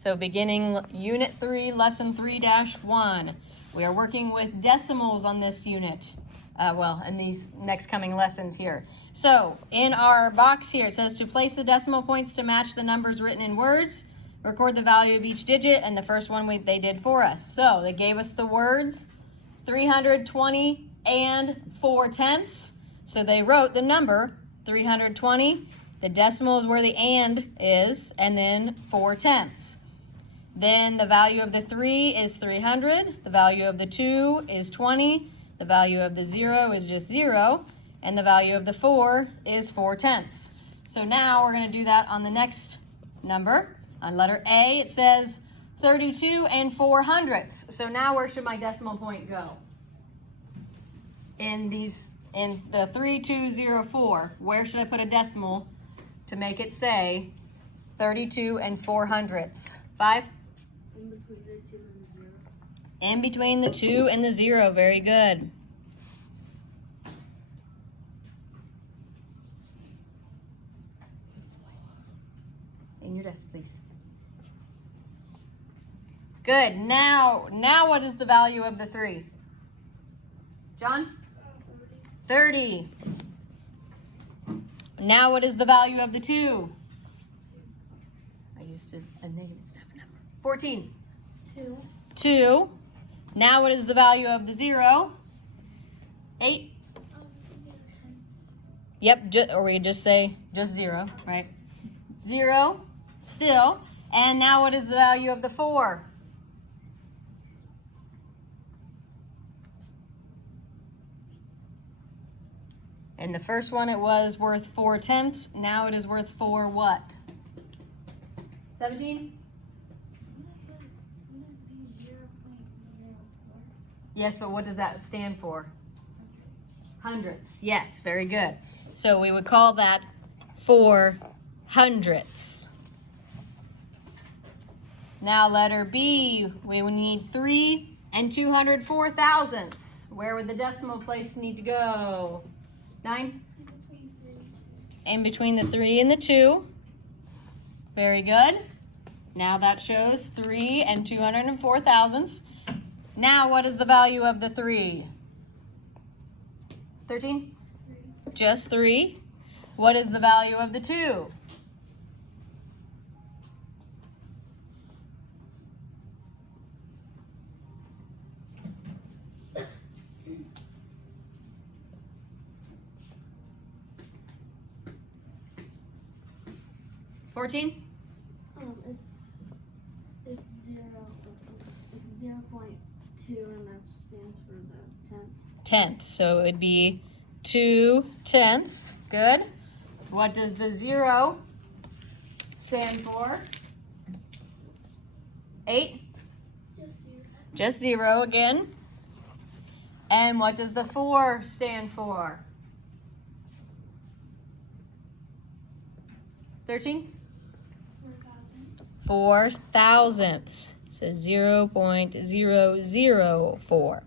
So beginning Unit 3, Lesson 3-1. We are working with decimals on this unit. In these next coming lessons here. So in our box here, it says to place the decimal points to match the numbers written in words, record the value of each digit, and the first one they did for us. So they gave us the words 320 and 4/10. So they wrote the number 320. The decimal is where the and is, and then 4/10. Then the value of the 3 is 300. The value of the 2 is 20. The value of the 0 is just 0. And the value of the 4 is 4/10. So now we're going to do that on the next number. On letter A, it says 32 and 4/100. So now where should my decimal point go? In the 3204, where should I put a decimal to make it say 32 and 4/100? 5? In between the 2 and the 0. Very good. In your desk, please. Good. Now what is the value of the 3? John? 30. Now what is the value of the 2? I used a name instead of a number. 14. 2. Now what is the value of the 0? 8. Yep, or we just say just 0, right? 0 still. And now what is the value of the 4? In the first one it was worth 4/10. Now it is worth 4 what? 17? Yes, but what does that stand for? Hundredths. Yes, very good. So we would call that 4/100. Now letter B, we would need 3 and 204,000. Where would the decimal place need to go? 9? In between the 3 and the 2. Very good. Now that shows 3 and 204,000. Now what is the value of the 3? 13? Just 3. What is the value of the 2? 14? It's 0.2, and that stands for the 10th. Tenths. So it would be 2/10. Good. What does the 0 stand for? 8? Just 0 again. And what does the 4 stand for? 13? 4 thousandths. So 0.004.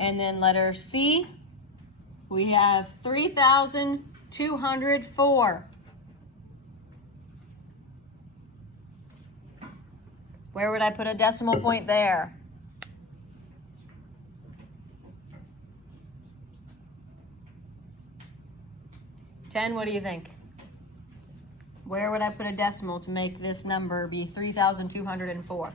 And then letter C, we have 3,204. Where would I put a decimal point there? 10, what do you think? Where would I put a decimal to make this number be 3,204?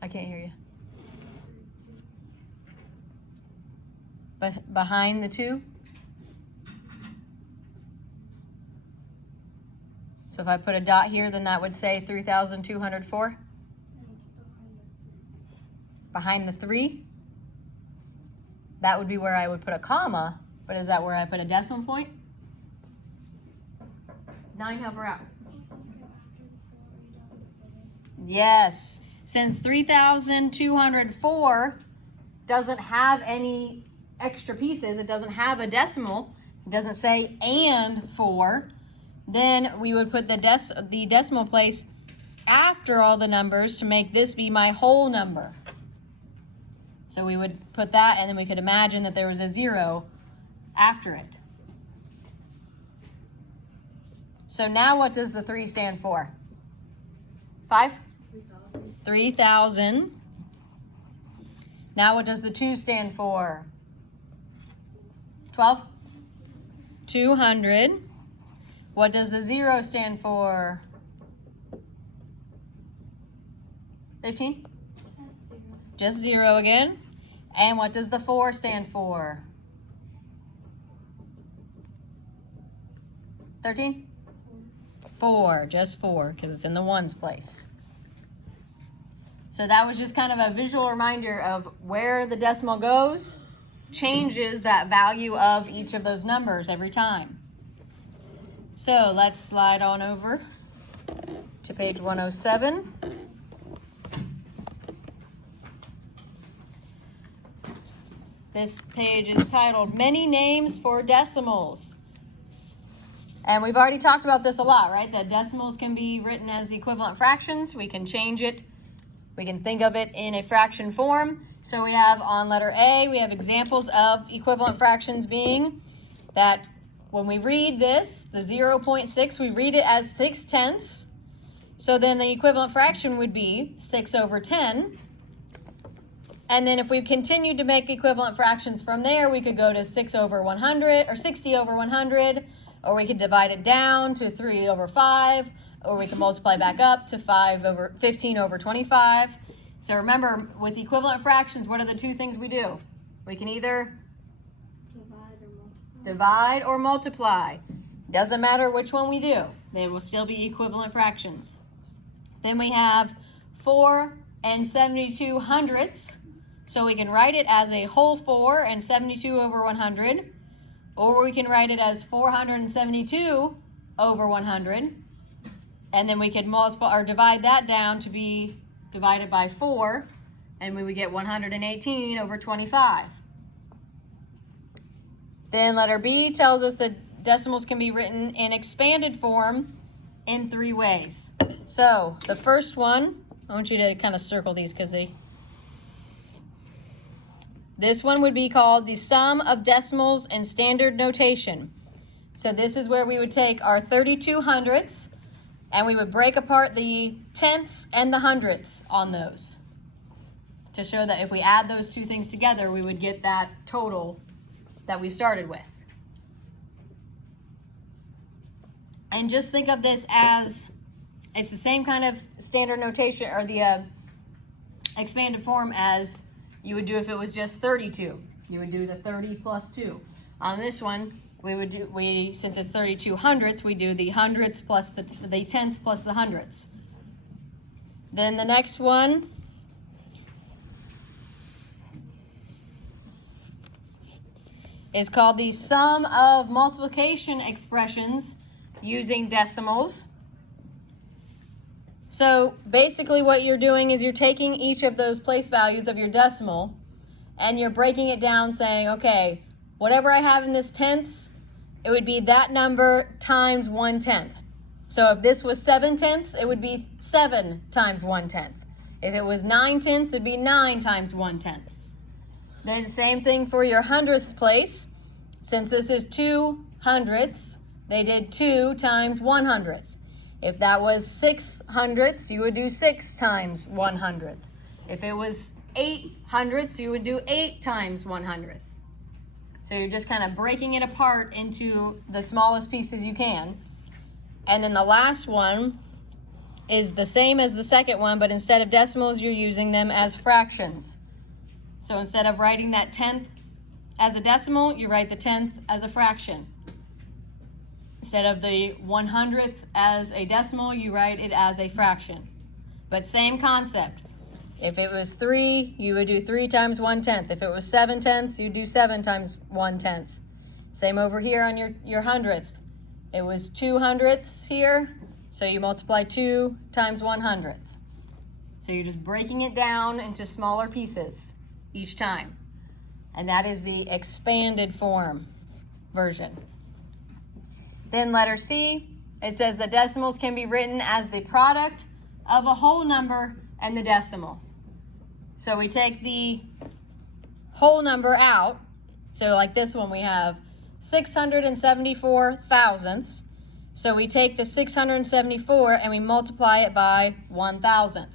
I can't hear you. But behind the 2? So if I put a dot here, then that would say 3,204? Behind the 3? That would be where I would put a comma, but is that where I put a decimal point? 9, help her out. Yes, since 3,204 doesn't have any extra pieces, it doesn't have a decimal, It doesn't say and 4. Then we would put the decimal place after all the numbers to make this be my whole number. So we would put that, and then we could imagine that there was a 0 after it. So now what does the 3 stand for? 5? 3,000. Now what does the 2 stand for? 12? 200. What does the 0 stand for? 15? Just 0 again. And what does the 4 stand for? 13? 4, just 4, because it's in the ones place. So that was just kind of a visual reminder of where the decimal goes, changes that value of each of those numbers every time. So let's slide on over to page 107. This page is titled Many Names for Decimals. And we've already talked about this a lot, right? That decimals can be written as equivalent fractions. We can change it. We can think of it in a fraction form. So we have on letter A, we have examples of equivalent fractions being that when we read this, the 0.6, we read it as 6/10. So then the equivalent fraction would be 6/10. And then if we continued to make equivalent fractions from there, we could go to 6/100 or 60/100, or we could divide it down to 3/5, or we can multiply back up to 15/25. So remember, with equivalent fractions, what are the two things we do? We can either divide or multiply. Doesn't matter which one we do. They will still be equivalent fractions. Then we have 4 and 72 hundredths. So we can write it as a whole 4 and 72/100. Or we can write it as 472/100. And then we could multiply or divide that down to be divided by 4. And we would get 118/25. Then letter B tells us that decimals can be written in expanded form in 3 ways. So the first one, I want you to kind of circle these because this one would be called the sum of decimals in standard notation. So this is where we would take our 32 hundredths and we would break apart the tenths and the hundredths on those to show that if we add those two things together, we would get that total that we started with. And just think of this as, it's the same kind of standard notation or the expanded form as you would do if it was just 32. You would do the 30 plus 2. On this one, since it's 32 hundredths, we do the hundredths plus the tenths plus the hundredths. Then the next one is called the sum of multiplication expressions using decimals. So basically what you're doing is you're taking each of those place values of your decimal and you're breaking it down saying, okay, whatever I have in this tenths, it would be that number times 1/10. So if this was 7/10, it would be 7 times 1/10. If it was 9/10, it'd be 9 times 1/10. Then same thing for your hundredths place. Since this is 2 hundredths, they did 2 times 100th. If that was 6 hundredths, you would do 6 times 100th. If it was 8 hundredths, you would do 8 times 100th. So you're just kind of breaking it apart into the smallest pieces you can. And then the last one is the same as the second one, but instead of decimals, you're using them as fractions. So instead of writing that tenth as a decimal, you write the tenth as a fraction. Instead of the 100th as a decimal, you write it as a fraction. But same concept. If it was 3, you would do 3 times 1/10. If it was 7/10, you'd do 7 times 1/10. Same over here on your hundredth. It was 2 hundredths here, so you multiply 2 times 100th. So you're just breaking it down into smaller pieces each time. And that is the expanded form version. Then letter C, it says the decimals can be written as the product of a whole number and the decimal. So we take the whole number out. So like this one, we have 674 thousandths. So we take the 674 and we multiply it by 1,000th.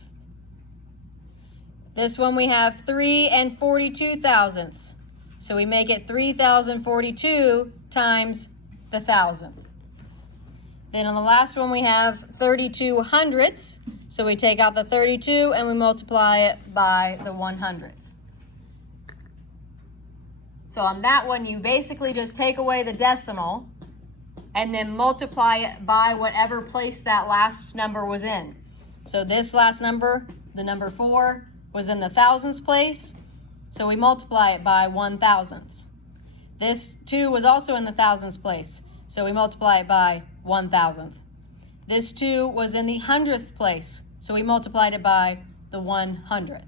This one we have 3 and 42 thousandths. So we make it 3,042 times the thousandth. Then on the last one we have 32 hundredths. So we take out the 32 and we multiply it by the 100th. So on that one, you basically just take away the decimal and then multiply it by whatever place that last number was in. So this last number, the number 4, was in the thousandths place, so we multiply it by 1,000ths. This 2 was also in the thousandths place, so we multiply it by 1,000th. This 2 was in the hundredths place, so we multiplied it by the 100th,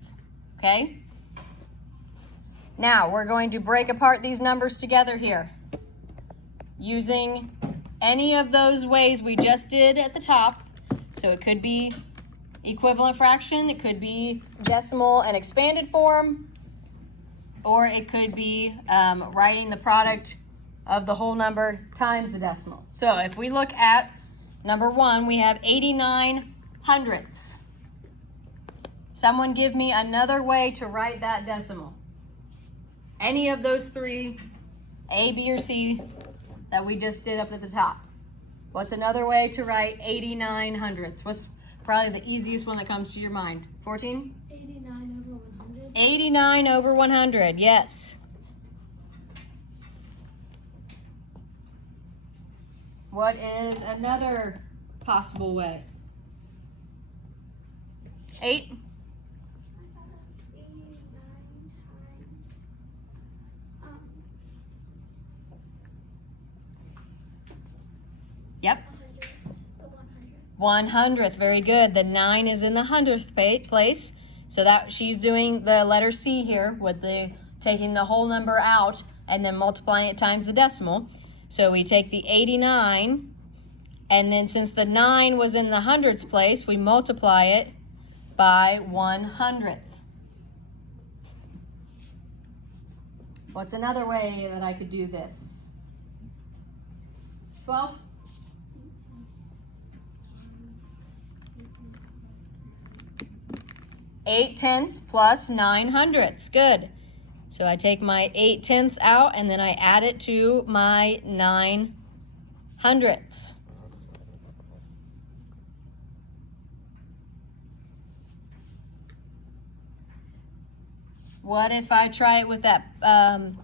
okay? Now, we're going to break apart these numbers together here using any of those ways we just did at the top. So it could be equivalent fraction, it could be decimal and expanded form, or it could be writing the product of the whole number times the decimal. So if we look at number 1, we have 89 hundredths. Someone give me another way to write that decimal. Any of those 3, A, B, or C, that we just did up at the top. What's another way to write 89 hundredths? What's probably the easiest one that comes to your mind? 14? 89 over 100. 89 over 100, yes. What is another possible way? 8? 89 Yep. times 100th, very good. The 9 is in the 100th place. So that she's doing the letter C here with the taking the whole number out and then multiplying it times the decimal. So we take the 89, and then since the 9 was in the hundredths place, we multiply it by 100th. What's another way that I could do this? 12? 8/10 plus 9 hundredths. Good. So I take my 8/10 out and then I add it to my 9 hundredths. What if I try it with that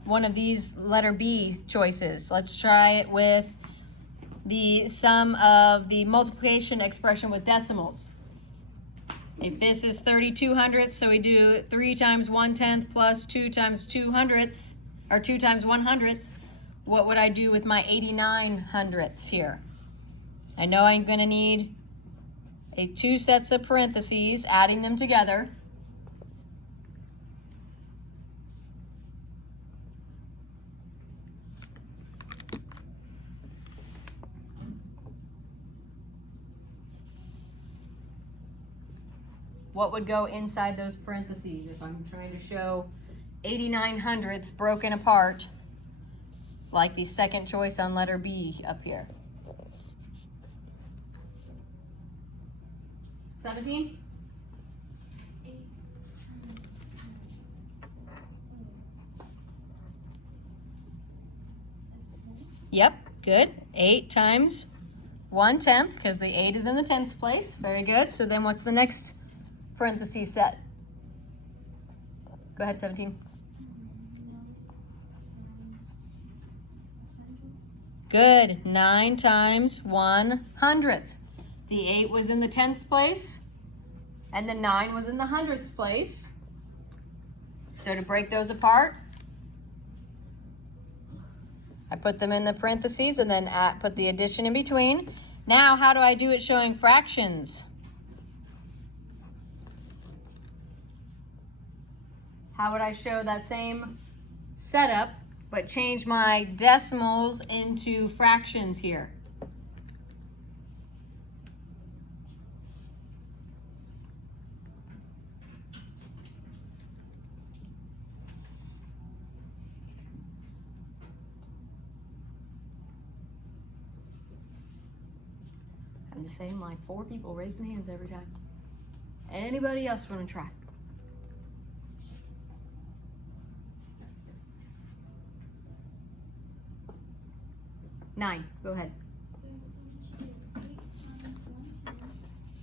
one of these letter B choices? Let's try it with the sum of the multiplication expression with decimals. If this is 32 hundredths, so we do 3 times 1/10 plus 2 times 2 hundredths, or 2 times 100th, what would I do with my 89 hundredths here? I know I'm going to need 2 sets of parentheses, adding them together. What would go inside those parentheses if I'm trying to show 89 hundredths broken apart like the second choice on letter B up here? 17? Yep, good. 8 times 1/10, because the 8 is in the 10th place. Very good. So then what's the next parentheses set? Go ahead, 17. Good. 9 times 100th. The 8 was in the 10th place, and the 9 was in the 100th place. So to break those apart, I put them in the parentheses and then put the addition in between. Now, how do I do it showing fractions? How would I show that same setup, but change my decimals into fractions here? the same like 4 people raising hands every time. Anybody else want to try? Nine. Go ahead. So what did you do? 8 times 1/10.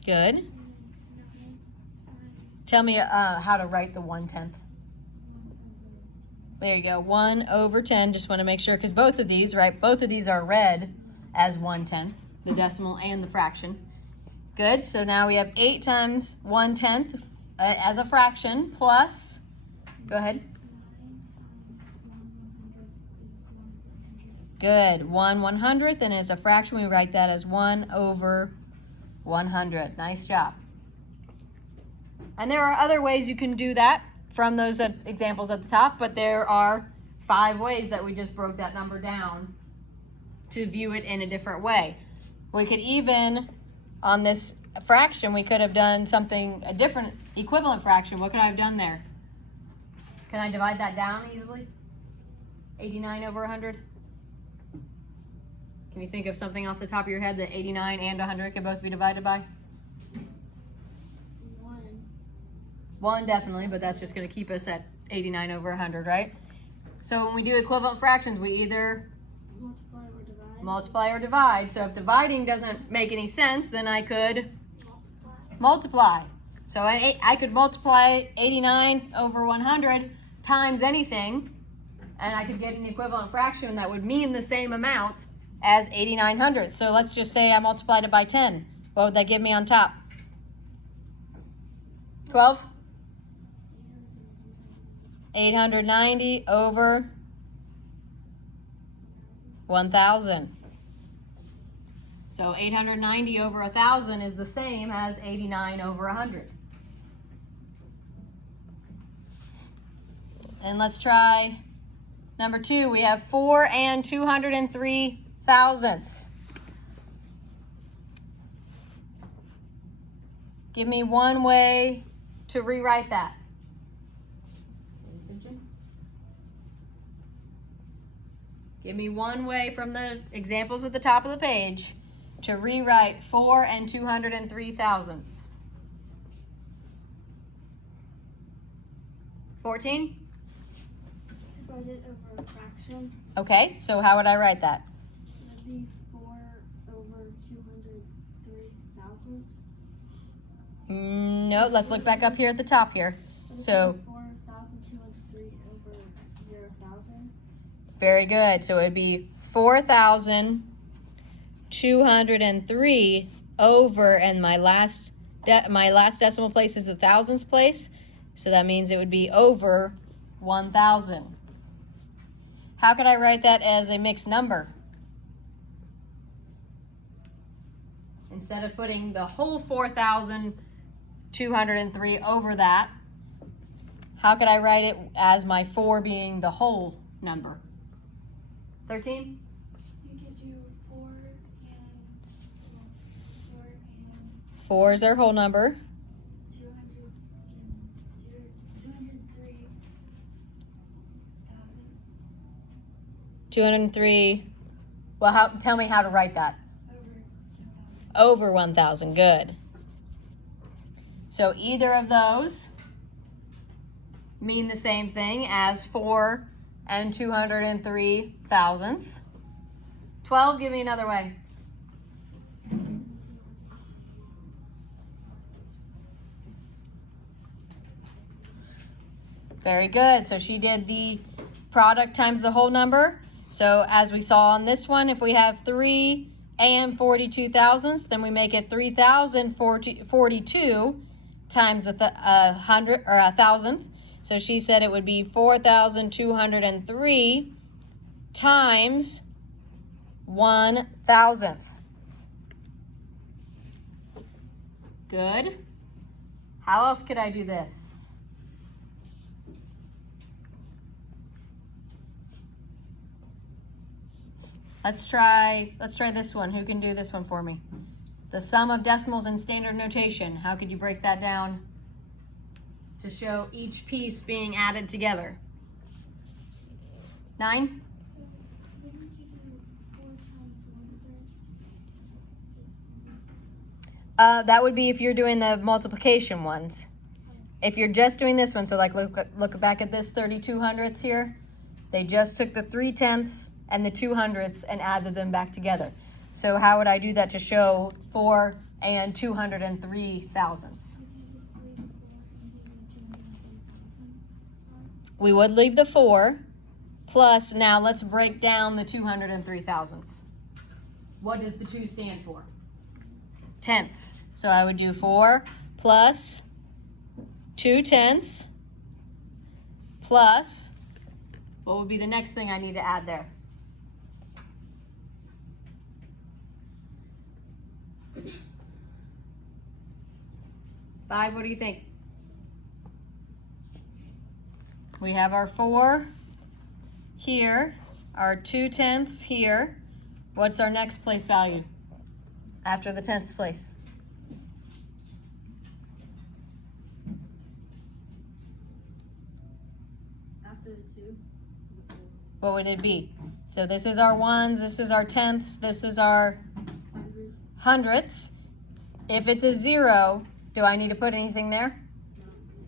Good. And then 9 times Tell me how to write the 1/10. 1/10. There you go. 1/10. Just want to make sure because both of these, right? Both of these are read as 1/10, the decimal and the fraction. Good. So now we have 8 times 1/10 as a fraction plus. Go ahead. 9 times 1/100 is 1/100. Good. 1/100th, and as a fraction, we write that as 1/100. Nice job. And there are other ways you can do that from those examples at the top, but there are 5 ways that we just broke that number down to view it in a different way. We could even, on this fraction, we could have done something, a different equivalent fraction. What could I have done there? Can I divide that down easily? 89 over 100? Can you think of something off the top of your head that 89 and 100 could both be divided by? 1. 1 definitely, but that's just going to keep us at 89 over 100, right? So when we do equivalent fractions, we either Multiply or divide. multiply or divide. So if dividing doesn't make any sense, then I could Multiply. multiply. So I could multiply 89 over 100 times anything, and I could get an equivalent fraction that would mean the same amount as 89 hundredths. So let's just say I multiplied it by 10. What would that give me on top? 12? 890 over 1,000. So 890 over 1,000 is the same as 89 over 100. And let's try number 2. We have 4 and 203 thousandths. Give me one way to rewrite that. Give me one way from the examples at the top of the page to rewrite 4 and 203 thousandths. 14? Divide it over a fraction. Okay, so how would I write that? That'd be 4 over 203 thousandths. No, let's look back up here at the top here. So 4,203 over 0,000. very good. So it would be 4,203 over, and my last decimal place is the thousandths place. So that means it would be over 1,000. How could I write that as a mixed number? Instead of putting the whole 4,203 over that, how could I write it as my 4 being the whole number? 13? You could do 4 and 4 is our whole number. 203 thousandths 203. Well, tell me how to write that. over 1,000. Over 1,000. Good. So either of those mean the same thing as 4 and 203 thousandths. 12, give me another way. Very good. So she did the product times the whole number. So as we saw on this one, if we have 3 and 42 thousandths, then we make it 3,042 times a hundred or a thousandth. So she said it would be 4,203 times 1,000th. Good. How else could I do this? Let's try this one. Who can do this one for me? The sum of decimals in standard notation. How could you break that down to show each piece being added together? 9? So wouldn't you do 4 times 1 first? That would be if you're doing the multiplication ones. If you're just doing this one, so like look back at this 3200ths here. They just took the 3/10 and the 200ths and added them back together. So how would I do that to show 4 and 203 thousandths? We would leave the 4 plus, now let's break down the 203 thousandths. What does the 2 stand for? Tenths. So I would do 4 plus 2/10 plus, what would be the next thing I need to add there? Five, what do you think? We have our 4 here, our 2/10 here. What's our next place value after the tenths place? After the 2. What would it be? So this is our ones, this is our tenths, this is our hundredths. If it's a 0, do I need to put anything there?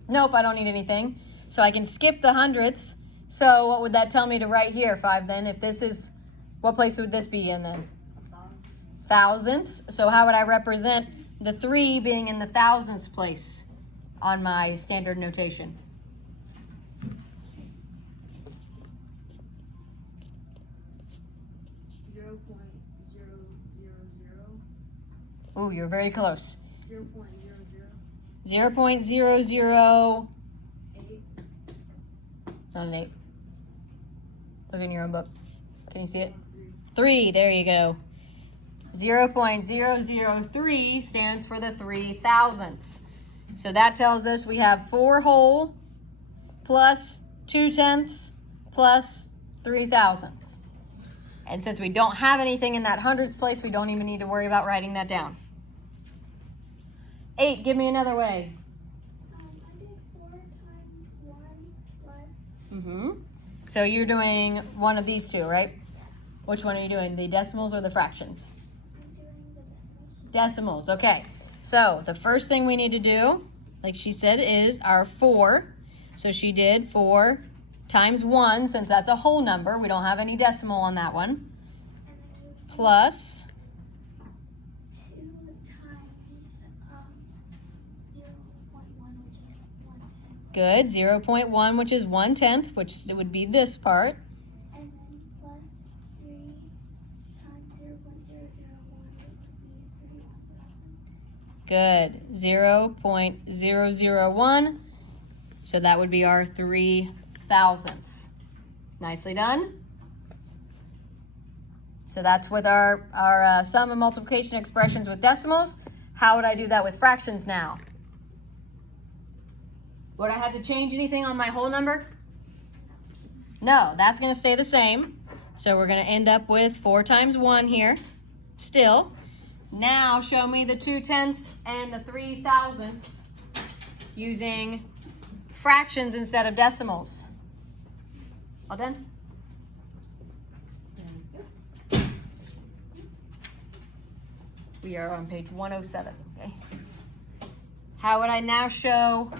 No. Nope, I don't need anything. So I can skip the hundredths. So what would that tell me to write here, 5 then? If this is, what place would this be in then? Thousandths. So how would I represent the 3 being in the thousandths place on my standard notation? Ooh, you're very close. 0.008. It's not an 8. Look in your own book. Can you see it? 3, there you go. 0.003 stands for the 3 thousandths. So that tells us we have 4 whole plus 2/10 plus 3 thousandths. And since we don't have anything in that hundredths place, we don't even need to worry about writing that down. 8, give me another way. I did 4 times 1 plus. So you're doing one of these two, right? Which one are you doing? The decimals or the fractions? I'm doing the Decimals, decimals. okay. So the first thing we need to do, like she said, is our 4. So she did 4 times 1, since that's a whole number. We don't have any decimal on that one. And then you Plus 2 times 0.1, which is 1/10. good, 0.1, which is 1/10, which would be this part. And then plus 3 times 0.001 would be 31,000. Good, 0.001. So that would be our 3 thousandths. Nicely done. So that's with our sum and multiplication expressions with decimals. How would I do that with fractions now? Would I have to change anything on my whole number? No, that's going to stay the same. So we're going to end up with 4 times 1 here. Still. Now show me the 2/10 and the 3 thousandths using fractions instead of decimals. All done? We are on page 107, okay? How would I now show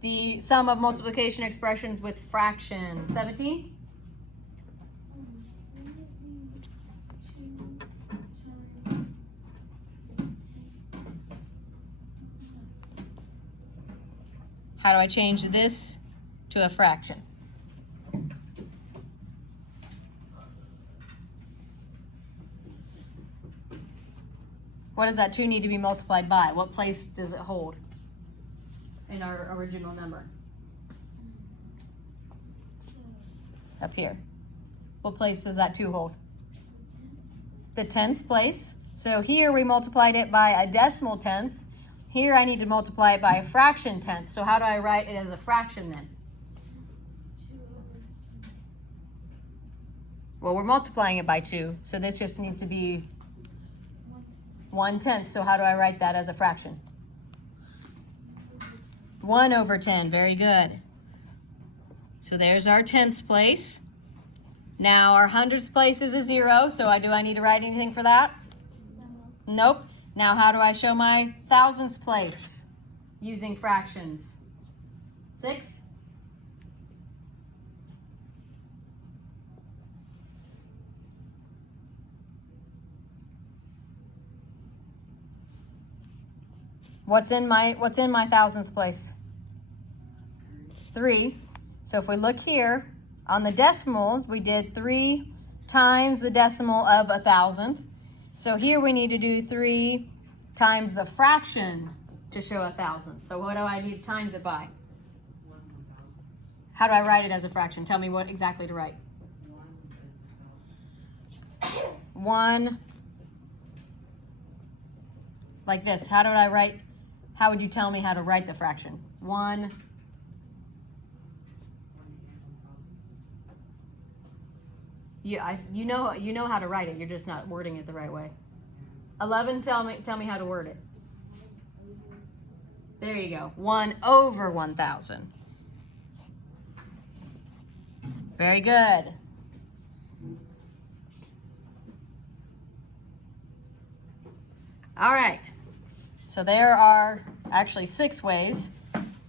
the sum of multiplication expressions with fractions? 17? How do I change this to a fraction? What does that 2 need to be multiplied by? What place does it hold in our original number? Up here. What place does that 2 hold? The tenths place. So here we multiplied it by a decimal tenth. Here I need to multiply it by a fraction tenth. So how do I write it as a fraction then? Well, we're multiplying it by 2, so this just needs to be 1/10. So how do I write that as a fraction? 1/10, very good. So there's our tenths place. Now our hundredths place is a 0, so do I need to write anything for that? Nope. Now how do I show my thousandths place using fractions? 6? What's in my thousandths place? 3. So if we look here on the decimals, we did 3 times the decimal of a thousandth. So here we need to do 3 times the fraction to show a thousandth. So what do I need to times it by? How do I write it as a fraction? Tell me what exactly to write. 1, like this. How would you tell me how to write the fraction? 1. You know how to write it. You're just not wording it the right way. 11. Tell me how to word it. There you go. 1 over 1,000. Very good. All right. So there are actually 6 ways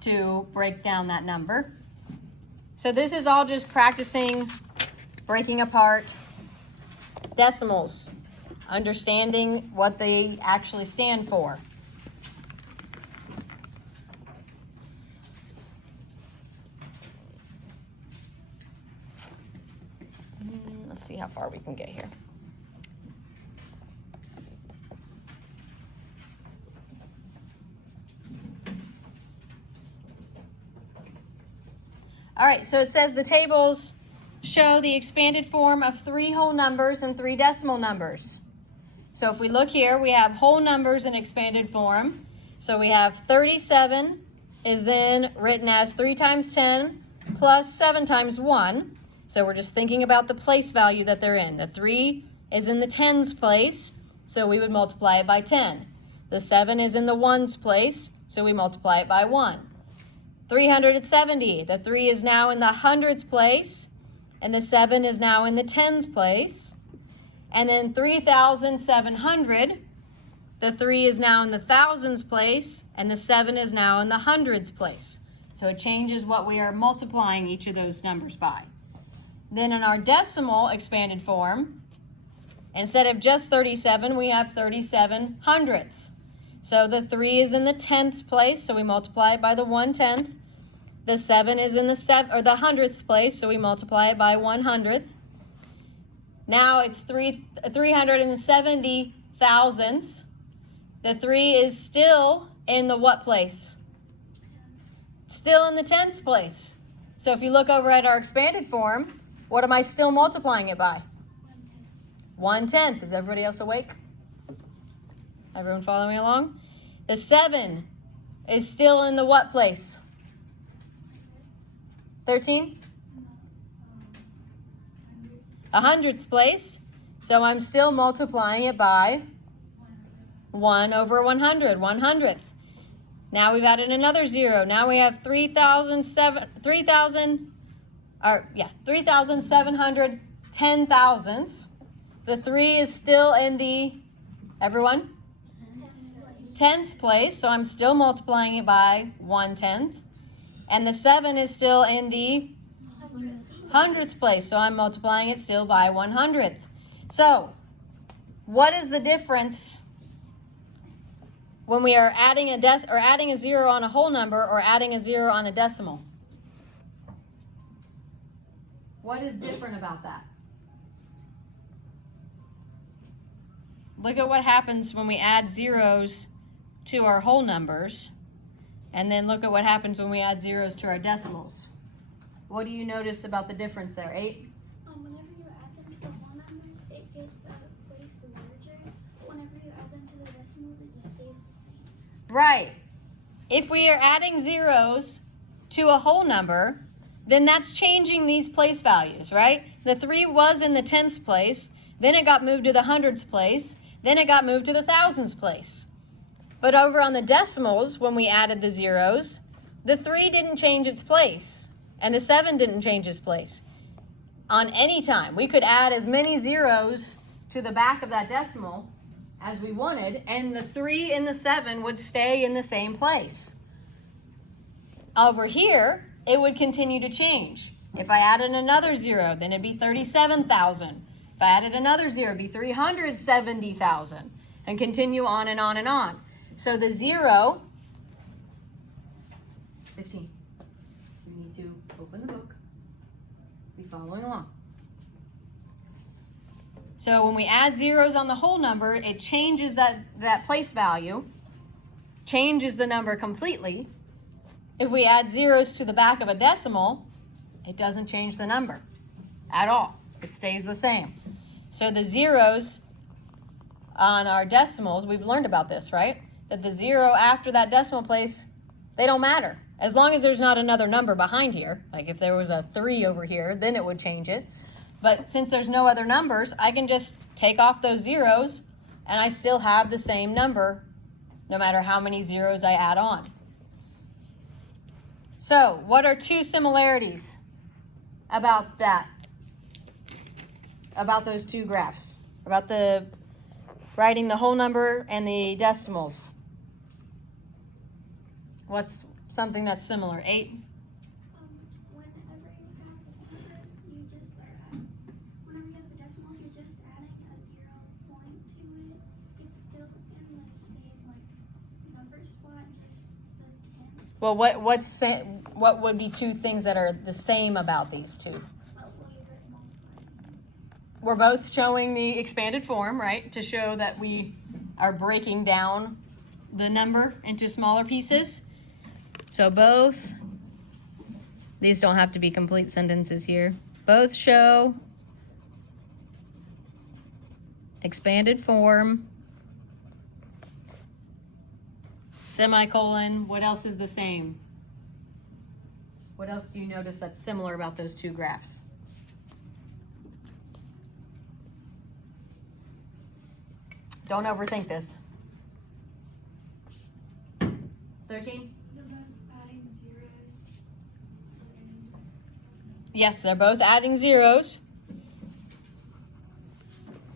to break down that number. So this is all just practicing breaking apart decimals, understanding what they actually stand for. Let's see how far we can get here. All right, so it says the tables show the expanded form of 3 whole numbers and 3 decimal numbers. So if we look here, we have whole numbers in expanded form. So we have 37 is then written as 3 times 10 plus 7 times 1. So we're just thinking about the place value that they're in. The 3 is in the tens place, so we would multiply it by 10. The 7 is in the ones place, so we multiply it by 1. 370, the 3 is now in the hundreds place, and the 7 is now in the tens place. And then 3,700, the 3 is now in the thousands place, and the 7 is now in the hundreds place. So it changes what we are multiplying each of those numbers by. Then in our decimal expanded form, instead of just 37, we have 37 hundredths. So the 3 is in the tenths place, so we multiply it by the 1/10. The 7 is in the hundredths place, so we multiply it by 1/100th. Now it's 370 thousandths. The 3 is still in the what place? Still in the tens place. So if you look over at our expanded form, what am I still multiplying it by? 1/10. Is everybody else awake? Everyone following along? The 7 is still in the what place? 13? A hundredths place. So I'm still multiplying it by 1 over 100, 100th. Now we've added another 0. Now we have 3,710 thousandths. The 3 is still in the, everyone? Tens place, so I'm still multiplying it by 1/10. And the 7 is still in the hundredths place, so I'm multiplying it still by 100th. So, what is the difference when we are adding adding a 0 on a whole number or adding a 0 on a decimal? What is different about that? Look at what happens when we add zeros to our whole numbers, and then look at what happens when we add zeros to our decimals. What do you notice about the difference there? 8? Whenever you add them to the whole numbers, it gets placed larger. Whenever you add them to the decimals, it just stays the same. Right. If we are adding zeros to a whole number, then that's changing these place values, right? The 3 was in the tenths place, then it got moved to the hundreds place, then it got moved to the thousands place. But over on the decimals, when we added the zeros, the 3 didn't change its place, and the 7 didn't change its place. On any time, we could add as many zeros to the back of that decimal as we wanted, and the 3 and the 7 would stay in the same place. Over here, it would continue to change. If I added another 0, then it'd be 37,000. If I added another 0, it'd be 370,000, and continue on and on and on. So the 0, 15. We need to open the book, be following along. So when we add zeros on the whole number, it changes that place value, changes the number completely. If we add zeros to the back of a decimal, it doesn't change the number at all. It stays the same. So the zeros on our decimals, we've learned about this, right? That the 0 after that decimal place, they don't matter. As long as there's not another number behind here, like if there was a 3 over here, then it would change it. But since there's no other numbers, I can just take off those zeros and I still have the same number no matter how many zeros I add on. So, what are two similarities about that? About those two graphs? About the writing the whole number and the decimals? What's something that's similar? 8? Whenever you have numbers, you just whenever you have the decimals, you're just adding a 0 point to it. It's still in the same number spot, just the tens. Well, what would be two things that are the same about these two? We're both showing the expanded form, right? To show that we are breaking down the number into smaller pieces. So both, these don't have to be complete sentences here. Both show expanded form, semicolon. What else is the same? What else do you notice that's similar about those two graphs? Don't overthink this. 13? They're both adding zeros. Yes, they're both adding zeros.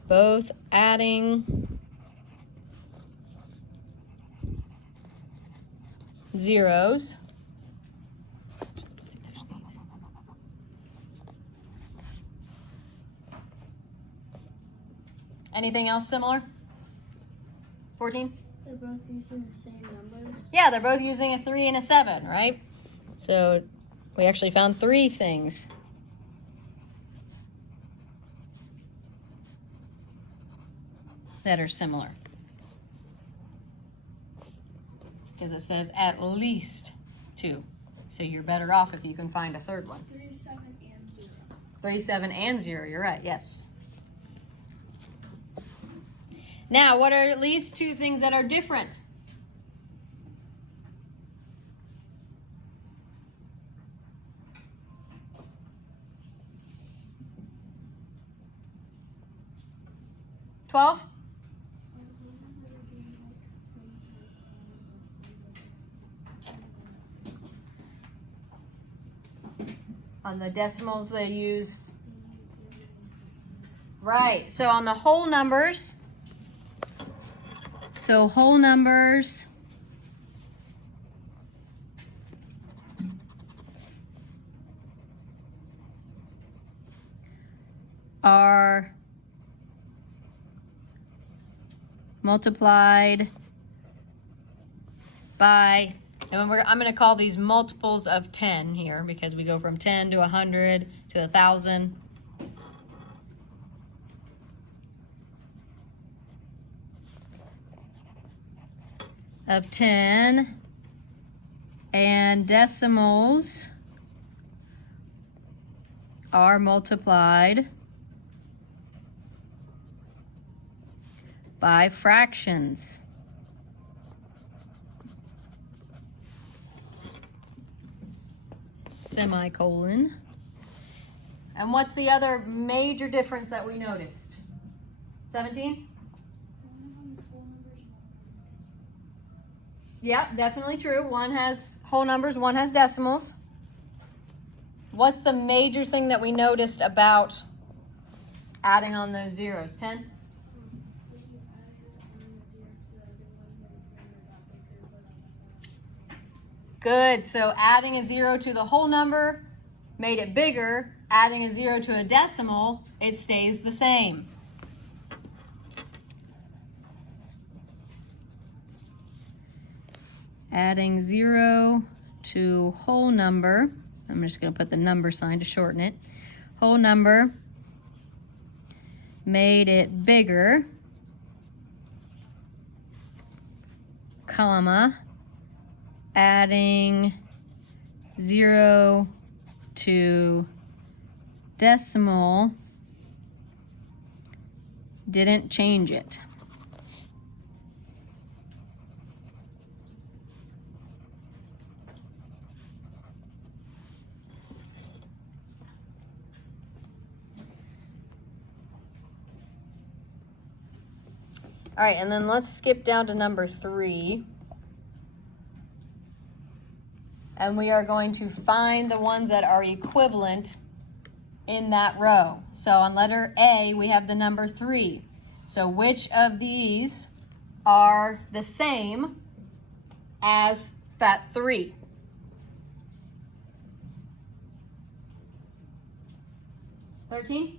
Both adding zeros. Anything else similar? 14? They're both using the same numbers. Yeah, they're both using a 3 and a 7, right? So we actually found 3 things. That are similar. Because it says at least 2. So you're better off if you can find a third one. 3, 7, and 0. 3, 7, and 0. You're right, yes. Now, what are at least 2 things that are different? $12? On the decimals they use. Right, so on the whole numbers. So whole numbers are multiplied by, and I'm going to call these multiples of 10 here because we go from 10 to 100 to 1,000. Of 10, and decimals are multiplied by fractions. Semicolon. And what's the other major difference that we noticed? 17? Yep, definitely true. One has whole numbers, one has decimals. What's the major thing that we noticed about adding on those zeros? 10? Good, so adding a 0 to the whole number made it bigger. Adding a 0 to a decimal, it stays the same. Adding 0 to whole number, I'm just going to put the number sign to shorten it. Whole number made it bigger, comma, adding 0 to decimal didn't change it. All right, and then let's skip down to number 3. And we are going to find the ones that are equivalent in that row. So on letter A, we have the number 3. So which of these are the same as that 3? $13?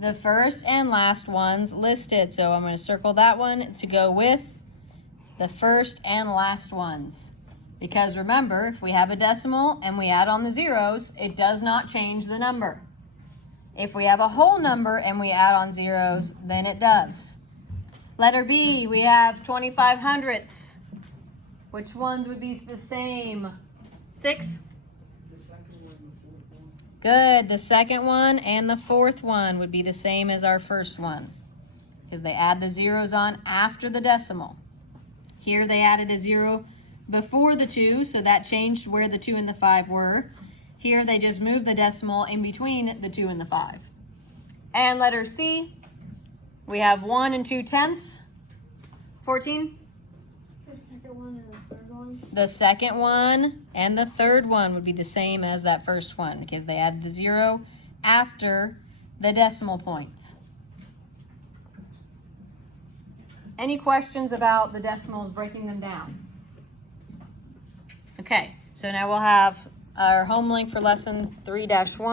The first and last ones listed. So I'm going to circle that one to go with the first and last ones. Because remember, if we have a decimal and we add on the zeros, it does not change the number. If we have a whole number and we add on zeros, then it does. Letter B, we have 25 hundredths. Which ones would be the same? 6? Good, the second one and the fourth one would be the same as our first one because they add the zeros on after the decimal. Here they added a 0 before the 2, so that changed where the 2 and the 5 were. Here they just moved the decimal in between the 2 and the 5. And letter C, we have 1 and 2/10. 14? The second one and the third one. The second one and the third one would be the same as that first one because they added the 0 after the decimal points. Any questions about the decimals, breaking them down? Okay, so now we'll have our home link for lesson 3-1.